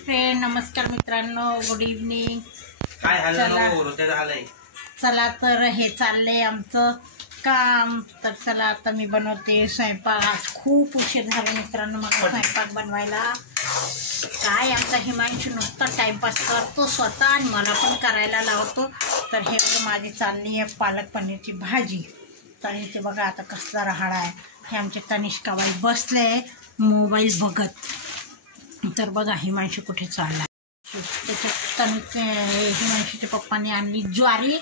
Friend, नमस्कार मित्रांनो, good evening. काय झालंय? चला तर हे चाललंय आमचं काम। तर चला आता मी बनवते स्वयंपाक। आज खूप उशीर झाला मित्रांनो मला स्वयंपाक बनवायला। काय आमचा हिमांशू नुसता टाइमपास करतो स्वतः आणि मला पण करायला लावतो। तर हे माझी चालली आहे पालक पनीरची भाजी। तर इथे बघा आता कसला राहाडा आहे। हे आमचे तनिष्काबाई बसले मोबाईल बघत। तर बघा हिमांशू कुठे चालला। त्याच्यात हिमांशूच्या पप्पाने आणली ज्वारी।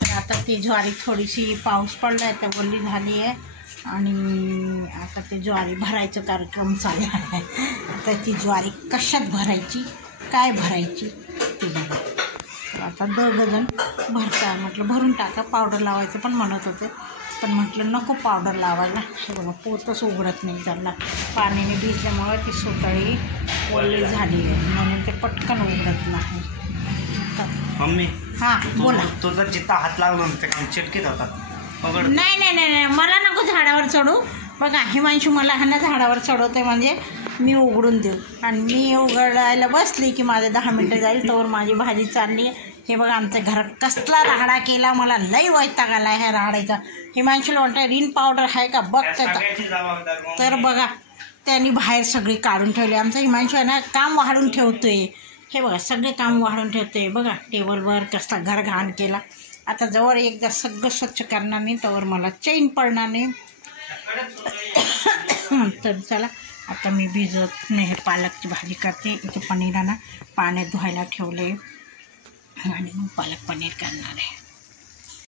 तर आता ती ज्वारी थोडीशी पाऊस पडला आहे तर ओली झाली आहे आणि आता ते ज्वारी भरायचं कार्यक्रम चालू आहे। आता ती ज्वारी कशात भरायची, काय भरायची ते बघा। तर आता दोघंजण भरता म्हटलं भरून टाका, पावडर लावायचं पण म्हणत होते पण म्हटलं नको पावडर लावायला। हे बघा पोतच उघडत नाही त्याला, पाण्याने भिजल्यामुळे ती सुतळी ओली झाली आहे म्हणून ते पटकन उघडत नाही। मम्मी हां बोला। तुझा चित्ता हात लागलो ना ते काम चिटकीत होतात। नाही नाही नाही मला नको झाडावर चढू। बघा हिमांशू मला ह्यांना झाडावर चढवते म्हणजे मी उघडून देऊ आणि मी उघडायला बसली की माझे 10 मिनटं जाईल तोवर माझी भाजी चालली आहे। हे बघा आमच्या घरात कसला राहाडा केला, मला लई वैताग आला ह्या राहाड्याचा। हिमांशूला वाटतं रिन पावडर आहे का बघते तर बघा त्यांनी बाहेर सगळी काढून ठेवली। आमचा हिमांशू आहे ना काम वाढून ठेवतोय। हे बघा सगळे काम वाढून ठेवतोय। बघा टेबलवर कसला घर घाण केला। आता जवळ एकदा सगळं स्वच्छ करणार नाही तोवर मला चैन पडणार नाही। तर चला आता मी भिजत नाही पालकची भाजी करते। इथे पनीरांना पाण्यात धुवायला ठेवले आणि मग पालक पनीर करणार आहे।